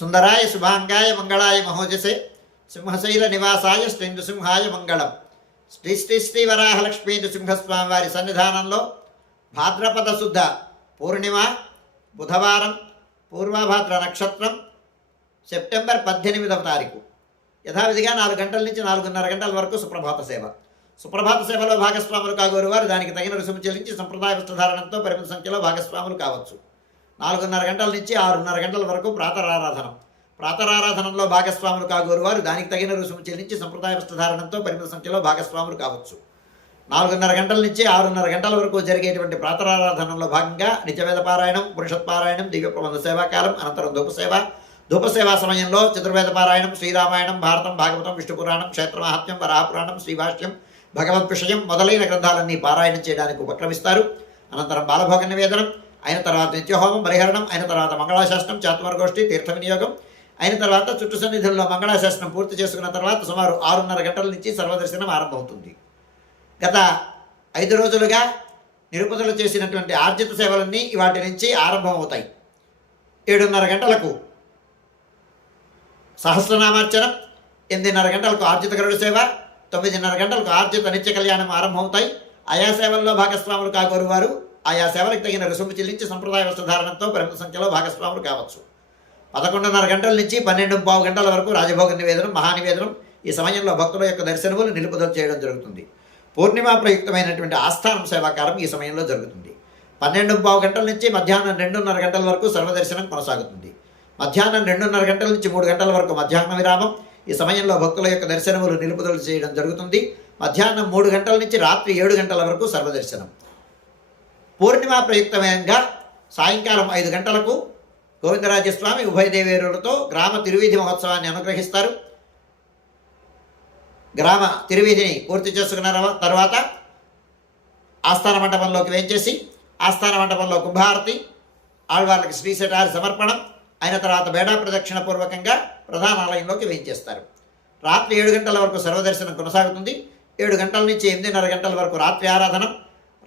సుందరాయ శుభాంగాయ మంగళాయ మహోజసే సింహశైల నివాసాయ శ్రీందుసింహాయ మంగళం. శ్రీ శ్రీ శ్రీ వరాహలక్ష్మీ నృసింహస్వామి వారి సన్నిధానంలో భాద్రపద శుద్ధ పూర్ణిమ బుధవారం పూర్వభాద్ర నక్షత్రం సెప్టెంబర్ పద్దెనిమిదవ తారీఖు. యథావిధిగా నాలుగు గంటల నుంచి నాలుగున్నర గంటల వరకు సుప్రభాత సేవ. సుప్రభాత సేవలో భాగస్వాములు కాగోరు వారు దానికి తగిన రుసుము చెల్లించి సంప్రదాయ వస్త్రధారణంతో పరిమిత సంఖ్యలో భాగస్వాములు కావచ్చు. నాలుగున్నర గంటల నుంచి ఆరున్నర గంటల వరకు ప్రాతరారాధనం. ప్రాతరారాధనంలో భాగస్వాములు కాగోరు వారు దానికి తగిన రుసుము చెల్లించి సంప్రదాయ వస్త్రధారణంతో పరిమిత సంఖ్యలో భాగస్వాములు కావచ్చు. నాలుగున్నర గంటల నుంచి ఆరున్నర గంటల వరకు జరిగేటువంటి ప్రాతరారాధనలో భాగంగా నిత్యవేద పారాయణం పురుషత్పారాయణం దివ్య ప్రబంధ సేవాకాలం అనంతరం ధూపసేవ ధూపసేవా సమయంలో చతుర్వేద పారాయణం శ్రీరామాయణం భారతం భాగవతం విష్ణు పురాణం క్షేత్రమహాత్మ్యం వరాపురాణం శ్రీభాష్యం భగవద్ విషయం మొదలైన గ్రంథాలన్నీ పారాయణం చేయడానికి ఉపక్రమిస్తారు. అనంతరం బాలభోగ నివేదనం అయిన తర్వాత నిత్యహోమం పరిహరణం అయిన తర్వాత మంగళాశాసనం చాత్మరగోష్ఠి తీర్థ వినియోగం అయిన తర్వాత చుట్టు సన్నిధుల్లో మంగళాశాసనం పూర్తి చేసుకున్న తర్వాత సుమారు ఆరున్నర గంటల నుంచి సర్వదర్శనం ఆరంభమవుతుంది. గత ఐదు రోజులుగా నిరుపతులు చేసినటువంటి ఆర్జిత సేవలన్నీ వాటి నుంచి ఆరంభమవుతాయి. ఏడున్నర గంటలకు సహస్రనామార్చనం ఎనిమిదిన్నర గంటలకు ఆర్జిత గరుడు సేవ తొమ్మిదిన్నర గంటలకు ఆర్జిత నిత్య కళ్యాణం ఆరంభమవుతాయి. ఆయా సేవల్లో భాగస్వాములు కాగోరు వారు. ఆయా సేవలకు తగిన రుసుము చెల్లించి సంప్రదాయ వస్త్రధారణతో పరిమిత సంఖ్యలో భాగస్వాములు కావచ్చు. పదకొండున్నర గంటల నుంచి పన్నెండు పావు గంటల వరకు రాజభోగ నివేదనం మహానివేదనం ఈ సమయంలో భక్తుల యొక్క దర్శనములు నిలుపుదల చేయడం జరుగుతుంది. పూర్ణిమ ప్రయుక్తమైనటువంటి ఆస్థానం సేవాకారం ఈ సమయంలో జరుగుతుంది. పన్నెండు పావు గంటల నుంచి మధ్యాహ్నం రెండున్నర గంటల వరకు సర్వదర్శనం కొనసాగుతుంది. మధ్యాహ్నం రెండున్నర గంటల నుంచి మూడు గంటల వరకు మధ్యాహ్న విరామం ఈ సమయంలో భక్తుల యొక్క దర్శనములు నిలుపుదల చేయడం జరుగుతుంది. మధ్యాహ్నం మూడు గంటల నుంచి రాత్రి ఏడు గంటల వరకు సర్వదర్శనం. పూర్ణిమ ప్రయుక్తమయంగా సాయంకాలం ఐదు గంటలకు గోవిందరాజస్వామి ఉభయదేవేరులతో గ్రామ తిరువీధి మహోత్సవాన్ని అనుగ్రహిస్తారు. గ్రామ తిరువీధిని పూర్తి చేసుకున్న తర్వాత ఆస్థాన మండపంలోకి వేంచేసి ఆస్థాన మండపంలో కుంభారతి ఆళ్వార్లకు శ్రీశటారి సమర్పణం అయిన తర్వాత బేడా ప్రదక్షిణ పూర్వకంగా ప్రధాన ఆలయంలోకి వేయించేస్తారు రాత్రి ఏడు గంటల వరకు సర్వదర్శనం కొనసాగుతుంది. ఏడు గంటల నుంచి ఎనిమిదిన్నర గంటల వరకు రాత్రి ఆరాధనం.